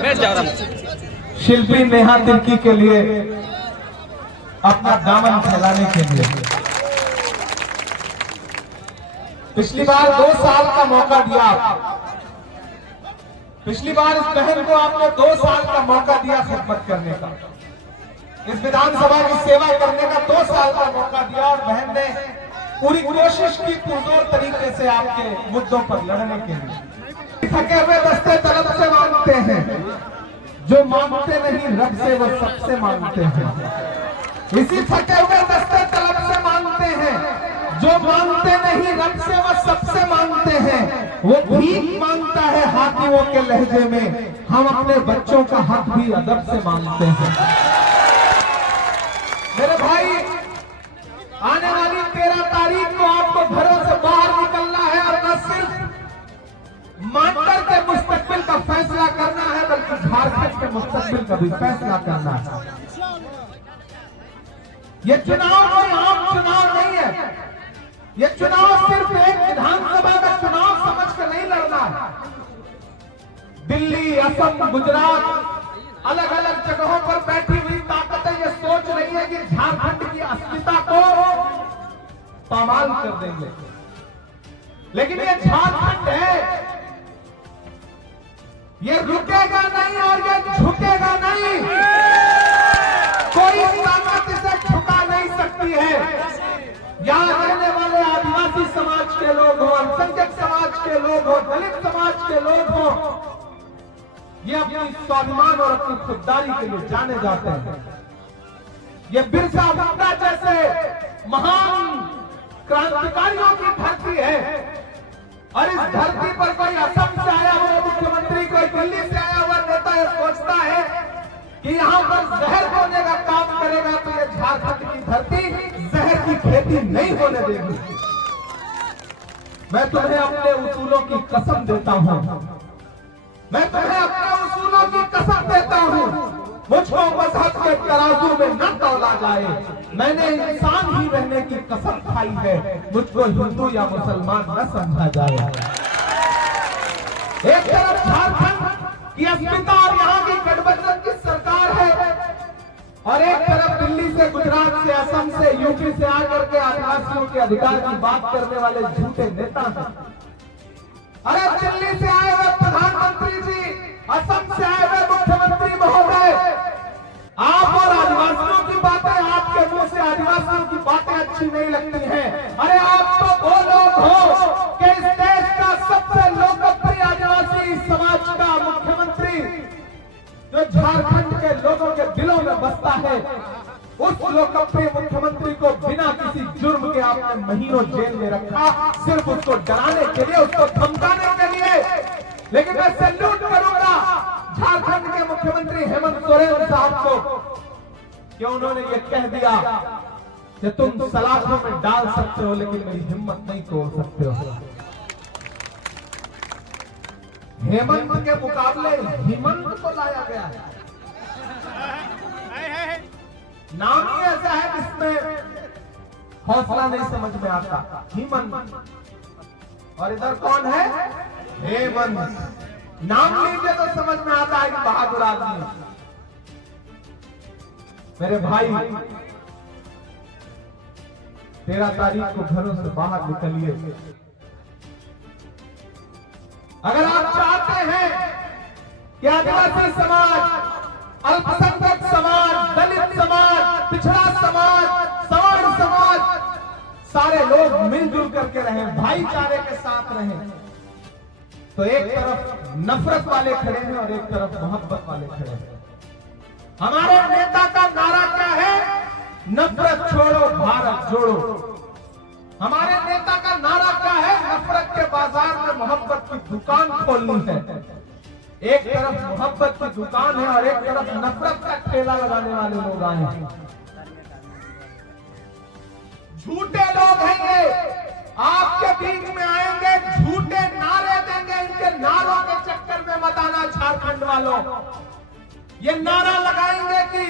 मैं जा रहा हूँ शिल्पी नेहा तिर्की के लिए अपना दामन फैलाने के लिए। पिछली बार 2 साल का मौका दिया, पिछली बार इस बहन को आपने 2 साल का मौका दिया खिदमत करने का, इस विधानसभा की सेवा करने का 2 साल का मौका दिया और बहन ने पूरी कोशिश की पुरजोर तरीके से आपके मुद्दों पर लड़ने के लिए। थके हुए दस्ते तलब से मांगते हैं, जो मांगते नहीं रब से वो सबसे मांगते हैं। इसी थके हुए दस्ते तलब से मांगते हैं, जो मांगते नहीं रब से वो सबसे मांगते हैं। वो भीख मांगता है हाथियों के लहजे में, हम अपने बच्चों का हक भी अदब से मांगते हैं। मेरे भाई, आने वाली 13 तारीख को आपको घरों से बाहर निकलना है और न सिर्फ मानकर के मुस्तकबिल का फैसला करना है, बल्कि झारखंड के मुस्तकबिल का भी फैसला करना है। ये चुनाव कोई आम चुनाव नहीं है, ये चुनाव सिर्फ एक विधानसभा का चुनाव समझ कर नहीं लड़ना है। दिल्ली, असम, गुजरात अलग अलग जगहों पर बैठी हुई ताकतें ये सोच रही है कि झारखंड की अस्मिता को पामाल कर देंगे, लेकिन ये झारखंड है, ये रुकेगा नहीं और ये झुकेगा नहीं। कोई ताकत इसे झुका नहीं सकती है। यहां रहने वाले आदिवासी समाज के लोग हो, अल्पसंख्यक समाज के लोग हो, दलित समाज के लोग हो, ये अपनी स्वाभिमान और अपनी खुददारी के लिए जाने जाते हैं। ये बिरसा मुंडा जैसे महान क्रांतिकारियों की धरती है और इस धरती पर कोई असम से आया हुआ मुख्यमंत्री, कोई दिल्ली से आया हुआ नेता ये सोचता है कि यहाँ पर जहर बोने का काम करेगा तो ये झारखंड की धरती जहर की खेती नहीं होने देगी। मैं तुम्हें अपने उसूलों की कसम देता हूँ, मैं तुम्हें अपने उसूलों की कसम देता हूँ। मुझको मजहब के तराजू में न तौला जाए, मैंने इंसान ही रहने की कसम खाई है, मुझको हिंदू या मुसलमान न समझा जाए। एक तरफ झारखंड की अस्मिता और यहाँ की गठबंधन की सरकार है और एक तरफ दिल्ली से, गुजरात से, असम से, यूपी से आकर के आदिवासियों के अधिकार की बात करने वाले झूठे नेता हैं। अरे दिल्ली से आए हुए प्रधानमंत्री जी, असम से आए हुए मुख्यमंत्री महोदय, आप और आदिवासियों की बातें, आपके मुंह से आदिवासियों की बातें अच्छी नहीं लगती हैं। अरे आप तो वो लोग हो कि इस देश का सबसे लोकप्रिय आदिवासी समाज का मुख्यमंत्री जो झारखंड के लोगों के दिलों में बसता है, उस लोकप्रिय मुख्यमंत्री को बिना किसी जुर्म के आपने महीनों जेल में रखा, सिर्फ उसको डराने के लिए, उसको धमकाने के लिए। लेकिन मैं सैल्यूट करूंगा झारखंड के मुख्यमंत्री हेमंत सोरेन साहब को कि उन्होंने ये कह दिया कि तुम सलाखों में डाल सकते हो लेकिन मेरी हिम्मत नहीं तोड़ सकते हो। हेमंत के मुकाबले हिमंत को लाया गया है, नाम ही ऐसा है जिसमें हौसला नहीं समझ में आता, हिमंत। और इधर कौन है? हेमंत। नाम लीजिए तो समझ में आता है कि बहादुर आदमी। मेरे भाई, 13 तारीख को घरों से बाहर निकलिए। अगर आप चाहते हैं कि आदिवासी समाज, अल्पसंख्यक समाज, दलित समाज, पिछड़ा समाज, सवर्ण समाज, सारे लोग मिलजुल करके रहें, भाईचारे के साथ रहें, तो एक तरफ नफरत वाले खड़े हैं और एक तरफ मोहब्बत वाले खड़े हैं। हमारे नेता का नारा क्या है? नफरत छोड़ो भारत जोड़ो। हमारे नेता का नारा क्या है? नफरत के बाजार में मोहब्बत की दुकान खोलनी है। एक तरफ मोहब्बत की दुकान है और एक तरफ नफरत का ठेला लगाने वाले लोग आए हैं। झूठे लोग हैं ये, आपके बीच में आएंगे, झूठे नारे देंगे। इनके नारों के चक्कर में मत आना झारखंड वालों। ये नारा लगाएंगे कि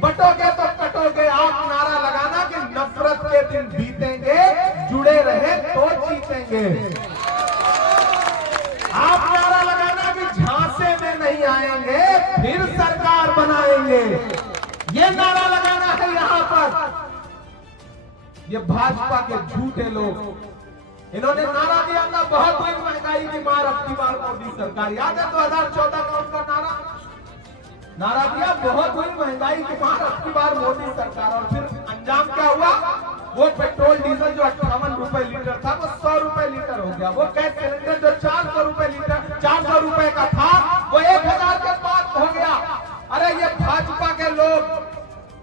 बटोगे तो कटोगे, आप नारा लगाना कि नफरत के दिन बीतेंगे, जुड़े रहे तो जीतेंगे। आप नारा लगाना कि झांसे में नहीं नहीं आएंगे फिर सरकार बनाएंगे, ये नारा लगाना है यहाँ पर। ये भाजपा के झूठे लोग, इन्होंने नारा दिया था बहुत हुई महंगाई की मार अब की बार मोदी सरकार। याद है 2014 का उनका नारा दिया बहुत हुई महंगाई की मार अब की बार मोदी सरकार। और फिर अंजाम क्या हुआ? वो पेट्रोल डीजल जो 58 रुपए लीटर था वो 100 रुपए लीटर हो गया। वो गैस सिलेंडर जो 400 रुपए लीटर 400 रुपए का था वो 1000 के पास हो गया। अरे ये भाजपा के लोग,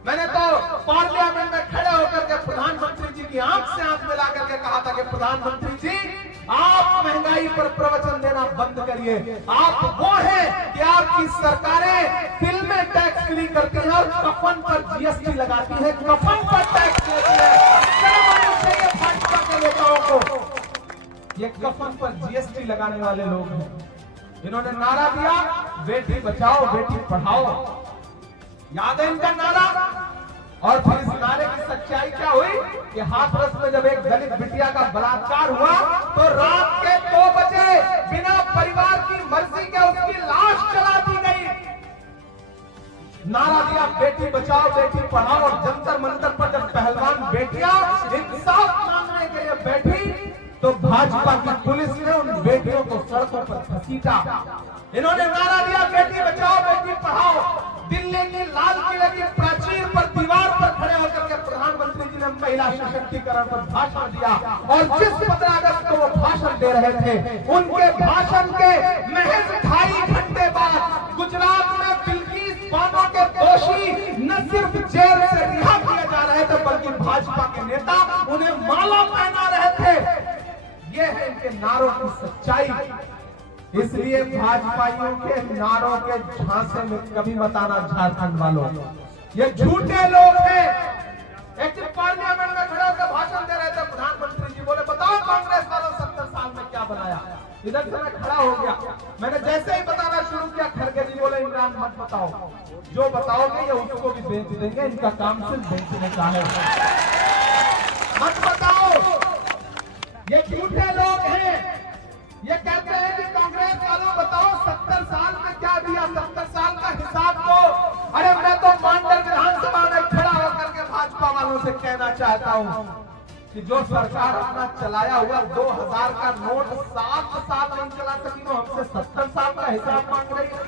मैंने तो पार्लियामेंट में खड़े होकर के प्रधानमंत्री जी की आंख से आंख मिला करके कहा था कि प्रधानमंत्री जी आप महंगाई पर प्रवचन देना बंद करिए। आप वो हैं कि आपकी सरकारें दिल में टैक्स फ्री करती हैं और कफन पर जीएसटी लगाती है, कफन पर टैक्स लेती है। चाहिए भाजपा के नेताओं को, ये कफन पर जीएसटी लगाने वाले लोग हैं। इन्होंने नारा दिया बेटी बचाओ बेटी पढ़ाओ, याद है इनका नारा? और फिर इस नारे की सच्चाई क्या हुई कि हाथरस में जब एक दलित बिटिया का बलात्कार हुआ तो रात के 2 बजे बिना परिवार की मर्जी के उसकी लाश जला दी गई। नारा दिया बेटी बचाओ बेटी पढ़ाओ, और जंतर मंतर पर जब पहलवान बेटियां इंसाफ मांगने के लिए बैठी तो भाजपा की पुलिस ने उन बेटियों को सड़कों पर घसीटा। इन्होंने नारा दिया बेटी बचाओ बेटी पढ़ाओ। दिल्ली की लाल किले की प्राचीर पर दीवार पर खड़े होकर के प्रधानमंत्री जी ने महिला सशक्तिकरण पर भाषण दिया। और जिस 15 अगस्त को वो भाषण दे रहे थे उनके भाषण के महज 2.5 घंटे बाद गुजरात में बिल्किस बानो के दोषी न सिर्फ जेल से रिहा किए जा रहे थे बल्कि भाजपा के नेता उन्हें माला पहना रहे थे। ये है इनके नारों की सच्चाई। इसलिए भाजपाइयों के नारों के झांसे में कभी मत आना झारखंड वालों, ये झूठे लोग हैं। एक दिन पार्लियामेंट में खड़े होकर भाषण दे रहे थे प्रधानमंत्री जी, बोले बताओ कांग्रेस वालों 70 साल में क्या बनाया। इधर से मैं खड़ा हो गया, मैंने जैसे ही बताना शुरू किया खड़गे जी बोले इमरान मत बताओ, जो बताओगे ये उसको भी बेच देंगे, इनका काम सिर्फ बेचने का है, मत बताओ। ये झूठे लोग हैं। ये कहते हैं कि कांग्रेस वालों बताओ 70 साल में क्या दिया, 70 साल का हिसाब दो। अरे मैं तो मांडर विधानसभा में खड़ा होकर के भाजपा वालों से कहना चाहता हूं कि जो सरकार अपना चलाया हुआ 2000 का नोट 7 साल नहीं चला सकी तो हमसे 70 साल का हिसाब मांग रही है।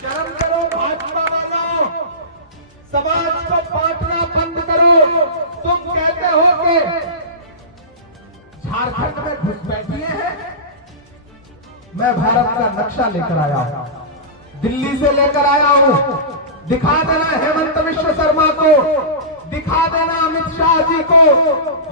शर्म करो भाजपा वालों, समाज को बांटना बंद करो। तुम कहते हो कि झारखंड में घुसपैठिए हैं, मैं भारत का नक्शा लेकर आया हूं, दिल्ली से लेकर आया हूं। दिखा देना हेमंत विश्व शर्मा को, दिखा देना अमित शाह जी को,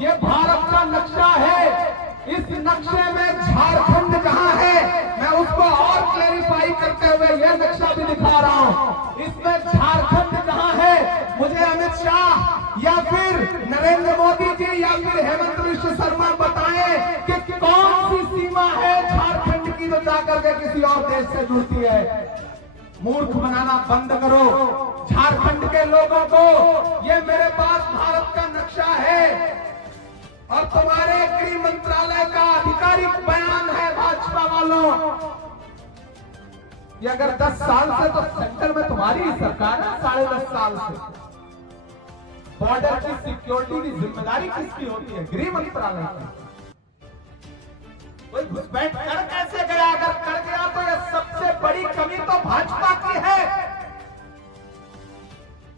ये भारत का नक्शा है। इस नक्शे में झारखंड कहां है मैं उसको और क्लैरिफाई करते हुए यह नक्शा भी दिखा रहा हूं। इसमें झारखंड कहां है मुझे अमित शाह या फिर नरेंद्र मोदी जी या फिर हेमंत विश्व शर्मा बताएं कि कौन सी सीमा है झारखंड की जो जाकर के किसी और देश से जुड़ती है। मूर्ख बनाना बंद करो झारखंड के लोगों को। ये मेरे पास भारत का नक्शा है और तुम्हारे गृह मंत्रालय का आधिकारिक बयान है भाजपा वालों। ये अगर 10 साल से तो सेंटर में तुम्हारी ही सरकार है, 10.5 साल से बॉर्डर की सिक्योरिटी की जिम्मेदारी किसकी होती है? गृह मंत्रालय की। कोई घुसपैठ कर कैसे गया? अगर कर गया तो यह सबसे बड़ी कमी तो भाजपा की है।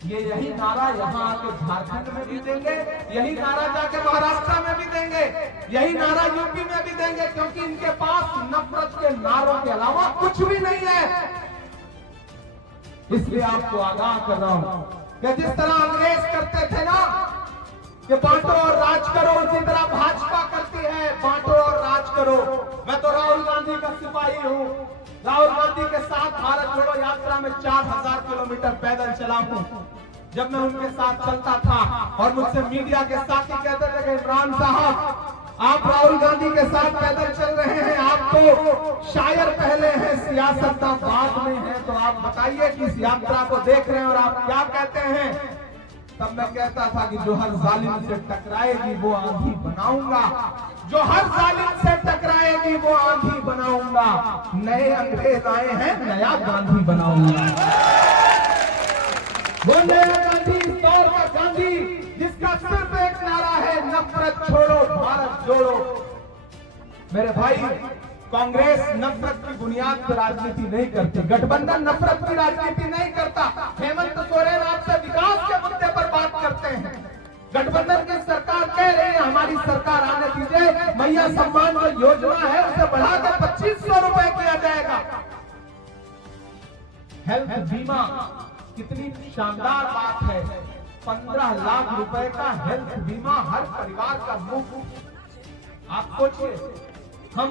ये यही नारा यहाँ आके झारखंड में भी देंगे, यही नारा जाके महाराष्ट्र में भी देंगे, यही नारा यूपी में भी देंगे, क्योंकि इनके पास नफरत के नारों के अलावा कुछ भी नहीं है। इसलिए आपको आगाह कर रहा हूं कि जिस तरह अंग्रेज करते थे ना कि बांटो और राज करो, उसी तरह भाजपा करती है बांटो और राज करो। मैं तो राहुल गांधी का सिपाही हूं। राहुल गांधी के साथ भारत जोड़ो यात्रा में 4000 किलोमीटर पैदल चला हूं। जब मैं उनके साथ चलता था और मुझसे मीडिया के साथी कहते थे कि इमरान साहब आप राहुल गांधी के साथ पैदल चल रहे हैं, आप तो शायर पहले हैं सियासतदान बाद में है, तो आप बताइए कि इस यात्रा को देख रहे हैं और आप क्या कहते हैं तब मैं कहता था कि जो हर जालिम से टकराएगी वो आंधी बनाऊंगा, जो हर जालिम से टकराएगी वो आंधी बनाऊंगा। नए अंग्रेज आए हैं, नया गांधी बनाऊंगा। वो नया गांधी, इस दौर का गांधी, जिसका सिर्फ एक नारा है, नफरत छोड़ो भारत जोड़ो। मेरे भाई, कांग्रेस नफरत की बुनियाद पर राजनीति नहीं करती, गठबंधन नफरत की राजनीति नहीं करता। हेमंत सोरेन आपसे विकास के मुद्दे पर बात करते हैं। गठबंधन की सरकार कह रही है हमारी सरकार आने दीजिए, मैया सम्मान जो योजना है उसे बढ़ाकर 2500 रुपए किया जाएगा। हेल्थ बीमा कितनी शानदार बात है, 15 लाख रुपए का हेल्थ बीमा हर परिवार का मुफ्त। आप सोचिए, हम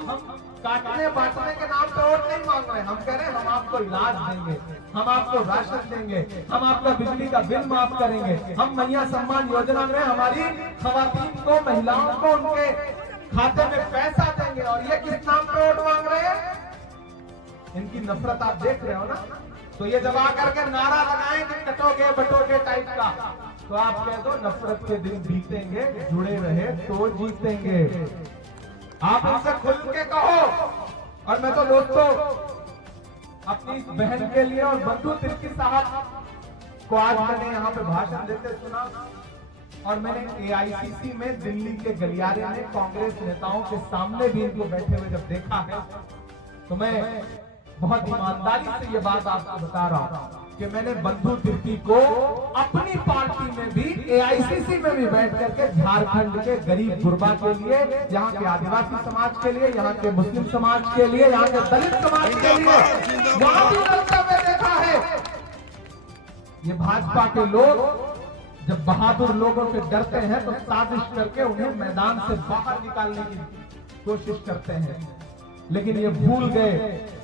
काटने बांटने के नाम पे वोट नहीं मांग रहे, हम कह रहे हैं हम आपको इलाज देंगे, हम आपको राशन देंगे, हम आपका बिजली का बिल माफ करेंगे, हम मैया सम्मान योजना में हमारी खवातीन को, महिलाओं को उनके खाते में पैसा देंगे। और ये किस नाम पे वोट मांग रहे हैं? इनकी नफरत आप देख रहे हो ना। तो ये जब आकर के नारा लगाएं कि कटोगे बटोगे टाइप का, तो आप कह दो नफरत के दिन बीतेंगे, जुड़े रहे तो जीतेंगे। आप उनसे खुल के कहो। और मैं तो दोस्तों अपनी बहन के लिए और बंधु तिर्की साहब को आज मैंने यहाँ पे भाषण देते सुना, और मैंने AICC में दिल्ली के गलियारे में कांग्रेस नेताओं के सामने भी इनको बैठे हुए जब देखा है, तो मैं बहुत ईमानदारी से ये बात आपको बता रहा हूँ कि मैंने बंधु तिर्की को अपनी पार्टी में भी, AICC में भी बैठ करके झारखंड के गरीब गुरबा के लिए, यहाँ के आदिवासी समाज के लिए, यहाँ के मुस्लिम समाज के लिए, यहाँ के दलित समाज के लिए वहां भी लड़ते हुए देखा है। ये भाजपा के लोग जब बहादुर लोगों से डरते हैं तो साजिश करके उन्हें मैदान से बाहर निकालने की कोशिश करते हैं, लेकिन ये भूल गए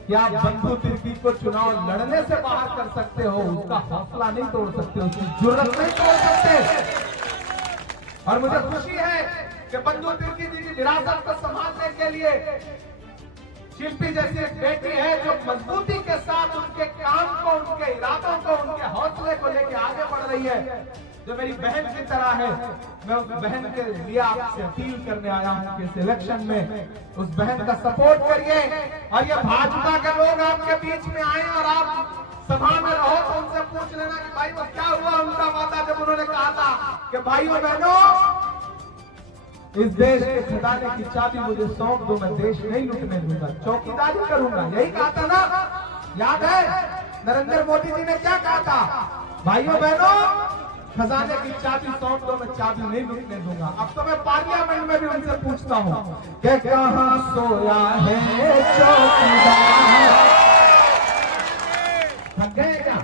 कि आप बंधु तिर्की को चुनाव लड़ने से बाहर कर सकते हो, उसका हौसला नहीं तोड़ सकते, उसकी जुर्रत नहीं तोड़ सकते। और मुझे खुशी है कि बंधु तिर्की जी की विरासत को संभालने के लिए शिल्पी जैसी एक बेटी है जो मजबूती के साथ उनके काम को, उनके इरादों को, उनके हौसले को लेकर आगे बढ़ रही है, जो मेरी बहन की तरह है। मैं उस बहन के लिए आपसे अपील करने आया हूं कि इलेक्शन में उस बहन का सपोर्ट करिए। और ये भाजपा के लोग आपके बीच में आए और आप सभा में रहो तो उनसे पूछ लेना कि भाई वो क्या हुआ उनका वादा जब उन्होंने कहा था कि भाइयों बहनों, इस देश के खजाने की चाबी मुझे सौंप दो, मैं देश नहीं लूटने दूंगा, चौकीदारी करूंगा। यही कहा था ना, याद है नरेंद्र मोदी जी ने क्या कहा था? भाइयों बहनों, खजाने की चाबी सौंप दो, मैं चाबी नहीं लूटने दूंगा। अब तो मैं पार्लियामेंट में भी उनसे पूछता हूँ कि कहाँ सोया है चौकीदार? थक गए क्या?